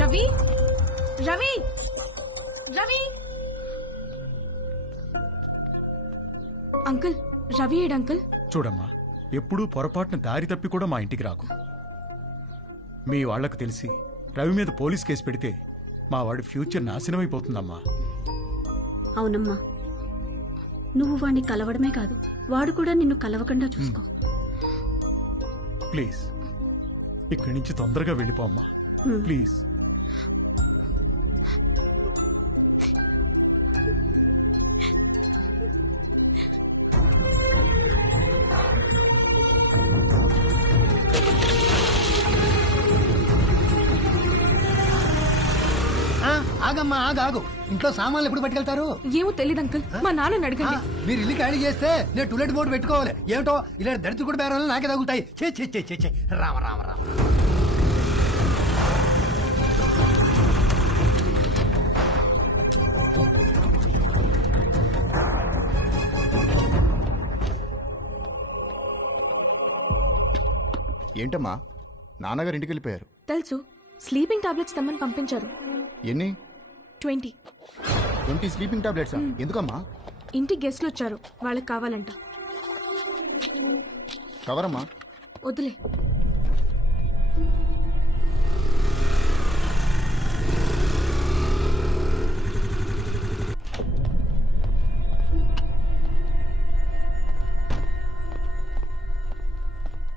Ravi Ravi Ravi uncle Ravi ఏడు uncle. చూడమ్మా, ఎప్పుడూ పొరపాటున దారి తప్పి కూడా మా ఇంటికి రాకు. మీ వాళ్లకు తెలిసి రవి మీద పోలీస్ కేసు పెడితే మా వాడి ఫ్యూచర్ నాశనమైపోతుందమ్మా. అవునమ్మా, నువ్వు వాడిని కలవడమే కాదు, వాడు కూడా నిన్ను కలవకుండా చూసుకో. ప్లీజ్ ఇక్కడి నుంచి తొందరగా వెళ్ళిపోమ్మా, ప్లీజ్. ఆగమ్మా, ఆగు. ఇంట్లో సామాన్లు ఎప్పుడు పట్టుకెళ్తారు? ఏమో తెలియదు అంకుల్, మా నాన్నని అడగండి. మీరు ఇల్లు ఖాళీ చేస్తే నేను టూలెట్ బోర్డు పెట్టుకోవాలి. ఏమిటో ఇలా దరిద్ర కూడా బేరాలు నాకే తగులుతాయి. చే రామ రామ రామ. ఏంటమ్మా, నాన్నగారు ఇంటికి వెళ్ళిపోయారు? తెలుసు, స్లీపింగ్ టాబ్లెట్స్ తెమ్మని పంపించారు. ఎన్ని? 20. 20 స్లీపింగ్ టాబ్లెట్సా? ఎందుకమ్మా? ఇంటికి గెస్ట్లు వచ్చారు, వాళ్ళకి కావాలంట. కవరమ్మా. వద్దులే.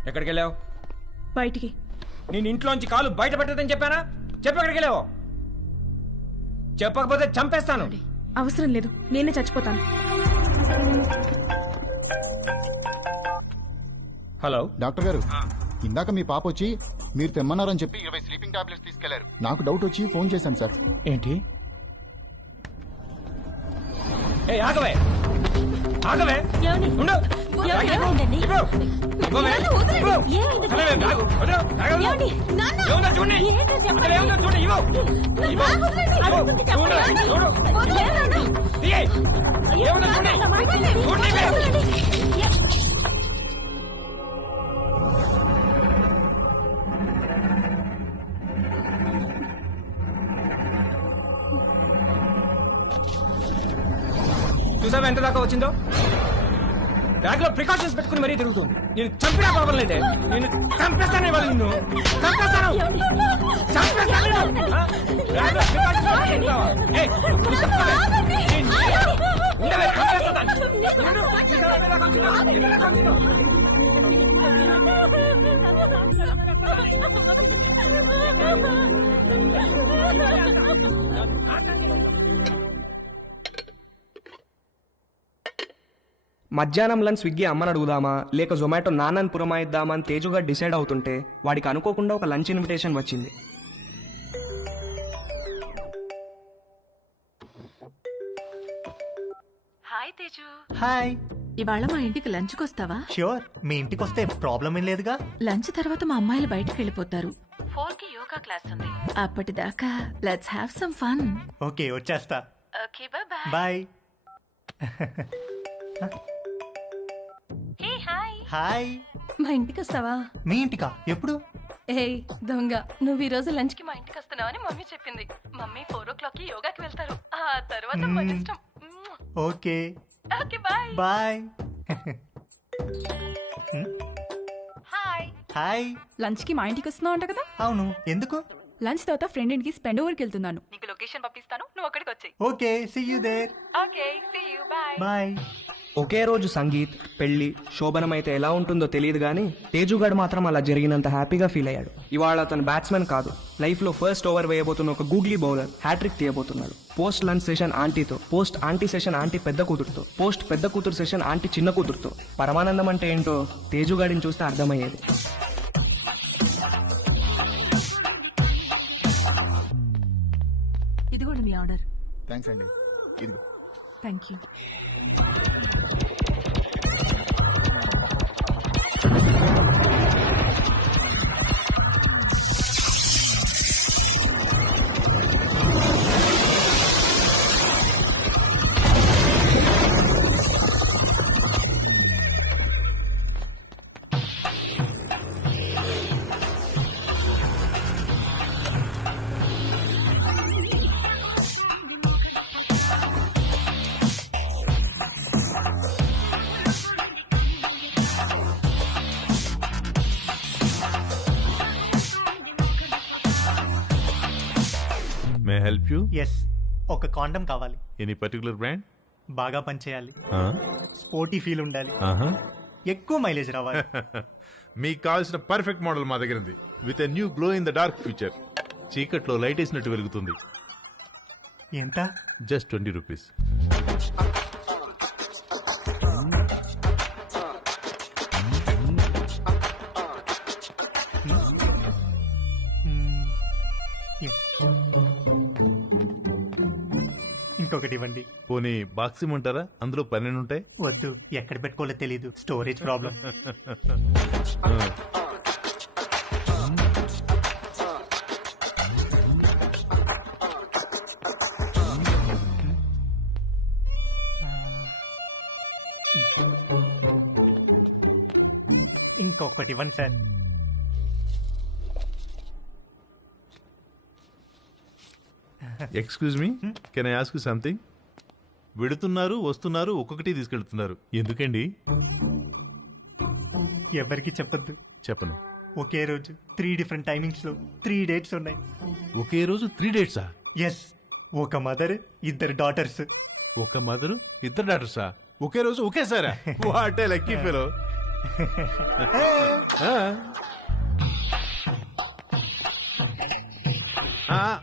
ఎక్కడికి వెళ్ళావు? బయటికి. నేను ఇంట్లోంచి కాలు బయట పెట్టదని చెప్పానా? చెప్పు, ఎక్కడికి వెళ్ళావు? చెప్పకపోతే చంపేస్తాను. అవసరం లేదు, నేనే చచ్చిపోతాను. హలో డాక్టర్ గారు, ఇందాక మీ పాప వచ్చి మీరు తెమ్మన్నారని చెప్పి 20 స్లీపింగ్ టాబ్లెట్స్ తీసుకెళ్లారు. నాకు డౌట్ వచ్చి ఫోన్ చేశాను సార్. ఏంటి? ఆగవే ఆగవే, ఉండు. చూసావా ఎంత దాకా వచ్చిందో? బ్యాగ్ లో ప్రికాషన్స్ పెట్టుకుని మరీ తిరుగుతుంది. నేను చంపినా ప్రాబ్లం లేదే, నేను చంపేస్తాను. ఇవాళ నిన్ను చంపేస్తాను. మధ్యాహ్నం లంచ్ స్విగ్గీ అమ్మని అడుగుదామా లేక జొమాటో నాన్నని పురమాయిద్దామా అని తేజుగా డిసైడ్ అవుతుంటే వాడికి అనుకోకుండా ఒక లంచ్ ఇన్విటేషన్ వచ్చింది. హాయ్ తేజు. హాయ్. ఇవాళ మా ఇంటికి లంచ్కి వస్తావా? ష్యూర్, మీ ఇంటికి వస్తే ప్రాబ్లం ఏం లేదుగా. లంచ్ తర్వాత మా అమ్మాయిలు బయటకు వెళ్ళిపోతారు. 4కి యోగా క్లాస్ ఉంది. అప్పటిదాకా let's have some fun. Okay, వచ్చేస్తా. Okay, bye bye. Hey hi. Hi. మా ఇంటికి వస్తావా? మీ ఇంటికా? ఎప్పుడు? ఏయ్ దొంగ, నువ్వు ఈ రోజు లంచ్ కి మా ఇంటికి వస్తున్నావని మమ్మీ చెప్పింది. మమ్మీ 4 o'clockకి యోగాకి వెళ్తారు. ఆ తర్వాత మన ఇష్టం. Okay okay, bye bye. Hi. Lunch కి మా ఇంటికి వస్తున్నావు అంట కదా. అవును, ఎందుకు? లంచ్ తర్వాత ఫ్రెండ్ ఇంటికి స్పెండ్ ఓవర్కి వెళ్తున్నాను. నీకు లొకేషన్ పంపిస్తాను, నువ్వు అక్కడికి వచ్చేయ్. Okay, see you there. Okay, see you, bye. Bye. ఒకే రోజు సంగీత్, పెళ్లి, శోభనం అయితే ఎలా ఉంటుందో తెలియదు కానీ తేజుగాడు మాత్రం అలా జరిగినంత హ్యాపీగా ఫీల్ అయ్యాడు. ఇవాళ అతను బ్యాట్స్మెన్ కాదు, లైఫ్లో ఫస్ట్ ఓవర్ వేయబోతున్న ఒక గూగ్లీ బౌలర్ హ్యాట్రిక్ తీయబోతున్నాడు. పోస్ట్ లంచ్ సెషన్ ఆంటీతో, పోస్ట్ ఆంటీ సెషన్ ఆంటీ పెద్ద కూతురుతో, పోస్ట్ పెద్ద కూతురు సెషన్ ఆంటీ చిన్న కూతురుతో. పరమానందం అంటే ఏంటో తేజుగాడిని చూస్తే అర్థమయ్యేది. ఇదిగోండి మీ ఆర్డర్. థ్యాంక్స్ అండి. ఇదిగో. Thank you. May help you? Yes, ఒక కాండం కావాలి. Any particular brand? బాగా పనిచేయాలి, స్పోర్టీ ఫీల్ ఉండాలి, ఎక్కువ మైలేజ్ రావాలి. మీకు కావాల్సిన పర్ఫెక్ట్ మోడల్ మా దగ్గర ఉంది. With a new glow in the dark feature. చీకట్లో లైట్ వేసినట్టు వెలుగుతుంది. ఎంత? Just 20 rupees. ఇంకొకటి ఇవ్వండి. పోనీ బాక్స్ ఇమ్మంటారా? అందులో 12 ఉంటాయి. వద్దు, ఎక్కడ పెట్టుకోవాలో తెలీదు, స్టోరేజ్ ప్రాబ్లం. ఇంకొకటి ఇవ్వండి sir. Excuse me, can I ask you something? వెడుతున్నారు, వస్తున్నారు, ఒక్కొక్కటి తీసుకెళ్తున్నారు, ఎందుకండి? ఎవరికి చెప్పొద్దు. చెప్పను. ఒకే రోజు 3 డిఫరెంట్ టైమింగ్స్ లో 3 డేట్స్ ఉన్నాయి. ఒకే రోజు 3 డేట్సా? ఎస్, ఒక మదర్, 2 డాటర్స్. ఒక మదరు, 2 డాటర్సా? ఒకే రోజు ఒకేసారా? What a lucky fellow.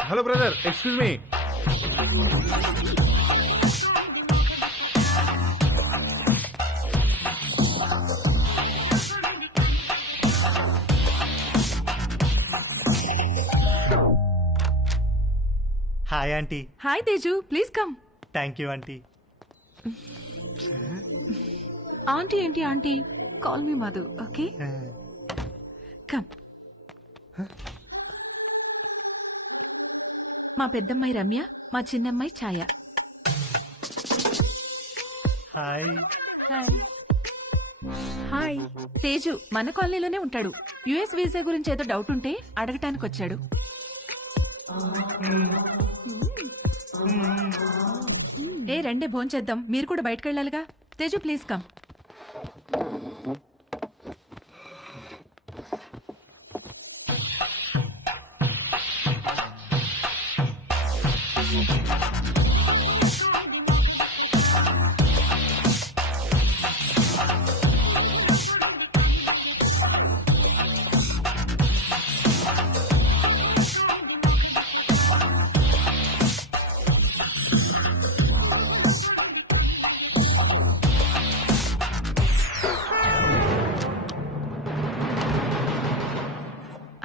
Hello brother, excuse me. Hi aunty. Hi Teju, please come. Thank you aunty. Aunty ఏంటి aunty? Call me Madhu, okay? Come. మా పెద్దమ్మాయి రమ్య, మా చిన్నమ్మాయి Chaya. Hi. Hi. Hi. Teju మన కాలనీలోనే ఉంటాడు. యుఎస్ వీసా గురించి ఏదో డౌట్ ఉంటే అడగటానికి వచ్చాడు. ఏ రండే భోంచేద్దాం, మీరు కూడా బయటకు వెళ్ళాలిగా. Teju please come.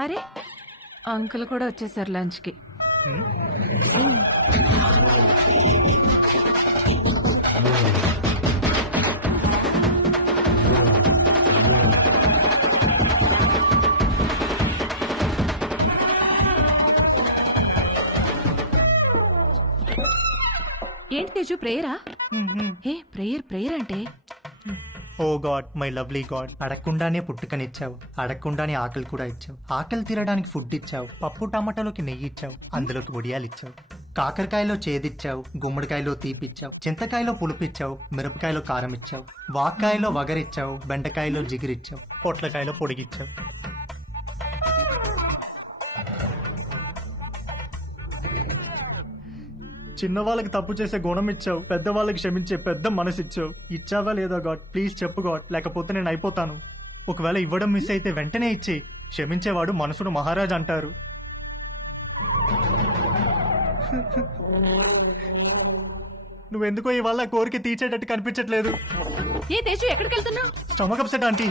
అరే, అంకుల్ కూడా వచ్చేసారు లంచ్కి. ఏంటి తేజు, ప్రేయరా? ఏ ప్రేయర్ అంటే? Oh god, my lovely god, అడగకుండానే పుట్టుకనిచ్చావు, అడగకుండానే ఆకలి కూడా ఇచ్చావు, ఆకలి తీరడానికి ఫుడ్ ఇచ్చావు, పప్పు టమాటాలోకి నెయ్యి ఇచ్చావు, అందులోకి వడియాలు ఇచ్చావు, కాకరకాయలో చేదిచ్చావు, గుమ్మడికాయలో తీపిచ్చావు, చింతకాయలో పులుపిచ్చావు, మిరపకాయలో కారం ఇచ్చావు, వాక్కాయలో వగరిచ్చావు, బెండకాయలో జిగిరిచ్చావు, పొట్లకాయలో పొడిగిచ్చావు. చిన్నవాళ్ళకి తప్పు చేసే గుణం ఇచ్చావు, పెద్దవాళ్ళకి క్షమించే పెద్ద మనసు ఇచ్చావు. ఇచ్చావా లేదా గాడ్? ప్లీజ్ చెప్పు గాడ్, లేకపోతే నేను అయిపోతాను. ఒకవేళ ఇవ్వడం మిస్ అయితే వెంటనే ఇచ్చి. క్షమించేవాడు మనసును మహారాజ్ అంటారు. నువ్వెందుకో ఇవాళ కోరిక తీర్చేటట్టు కనిపించట్లేదు. ఏ తేజు ఎక్కడికి వెళ్తున్నావు? Stomach upset aunty.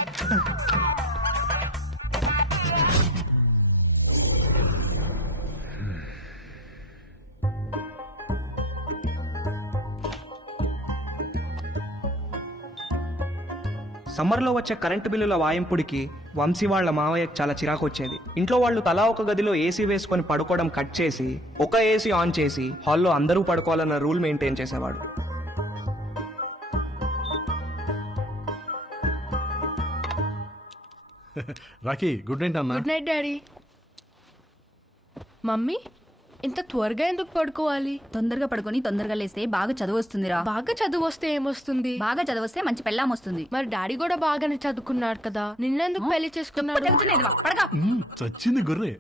సమ్మర్లో వచ్చే కరెంటు బిల్లుల వాయింపుడికి వంశీ వాళ్ళ మావయ్యకి చాలా చిరాకు వచ్చేది. ఇంట్లో వాళ్ళు తలా ఒక గదిలో ఏసీ వేసుకొని పడుకోవడం కట్ చేసి ఒక ఏసీ ఆన్ చేసి హాల్లో అందరూ పడుకోవాలన్న రూల్ మెయింటైన్ చేసేవాడు. రాకీ గుడ్ నైట్ అన్న. Good night daddy. మమ్మీ ఇంత త్వరగా ఎందుకు పడుకోవాలి? తొందరగా పడుకొని తొందరగా లేస్తే బాగా చదువు వస్తుందిరా. బాగా చదువు వస్తే ఏమొస్తుంది? బాగా చదివస్తే మంచి పెళ్ళాం వస్తుంది. మరి డాడీ కూడా బాగానే చదువుకున్నాడు కదా, నిన్నెందుకు పెళ్లి చేసుకున్నాడు? చచ్చింది గుర్రే.